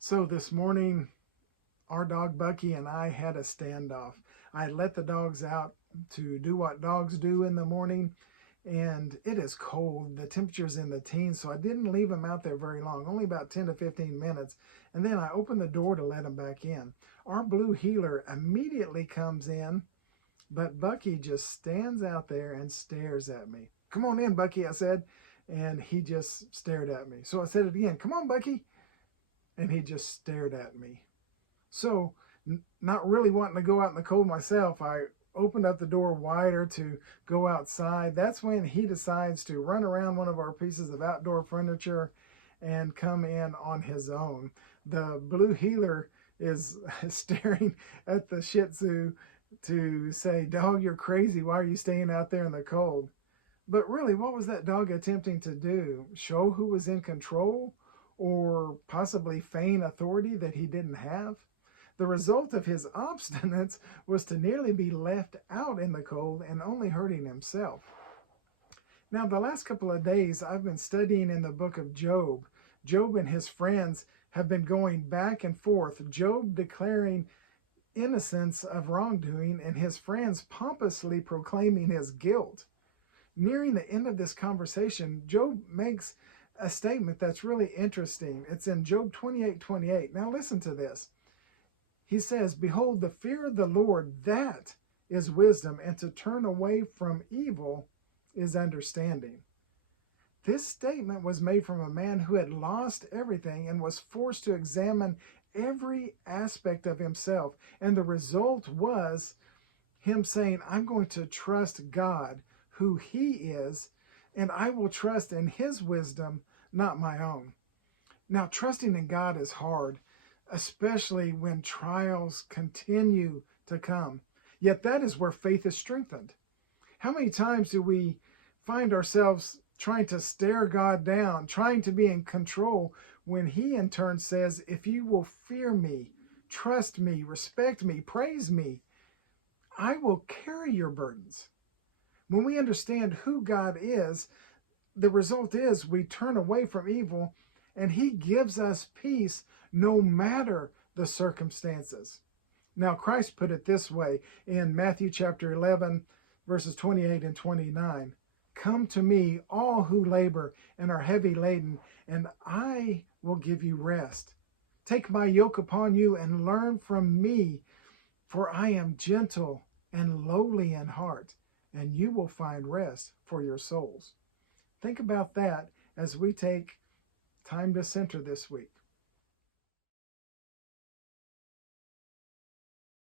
So this morning, our dog Bucky and I had a standoff. I let the dogs out to do what dogs do in the morning, and it is cold. The temperature's in the teens, so I didn't leave them out there very long, only about 10 to 15 minutes. And then I opened the door to let them back in. Our blue heeler immediately comes in, but Bucky just stands out there and stares at me. Come on in, Bucky, I said, and he just stared at me. So I said it again, come on, Bucky, and he just stared at me. So, not really wanting to go out in the cold myself, I opened up the door wider to go outside. That's when he decides to run around one of our pieces of outdoor furniture and come in on his own. The blue heeler is staring at the Shih Tzu to say, "Dog, you're crazy. Why are you staying out there in the cold?" But really, what was that dog attempting to do? Show who was in control or possibly feign authority that he didn't have? The result of his obstinance was to nearly be left out in the cold and only hurting himself. Now, the last couple of days, I've been studying in the book of Job. Job and his friends have been going back and forth, Job declaring innocence of wrongdoing and his friends pompously proclaiming his guilt. Nearing the end of this conversation, Job makes a statement that's really interesting. It's in Job 28:28. Now listen to this. He says, "Behold, the fear of the Lord, that is wisdom, and to turn away from evil is understanding." This statement was made from a man who had lost everything and was forced to examine every aspect of himself. And the result was him saying, "I'm going to trust God, who He is, and I will trust in His wisdom, not my own." Now, trusting in God is hard, especially when trials continue to come. Yet that is where faith is strengthened. How many times do we find ourselves trying to stare God down, trying to be in control, when He in turn says, "If you will fear me, trust me, respect me, praise me, I will carry your burdens." When we understand who God is, the result is we turn away from evil and He gives us peace no matter the circumstances. Now, Christ put it this way in Matthew chapter 11, verses 28 and 29. "Come to me, all who labor and are heavy laden, and I will give you rest. Take my yoke upon you and learn from me, for I am gentle and lowly in heart, and you will find rest for your souls." Think about that as we take time to center this week.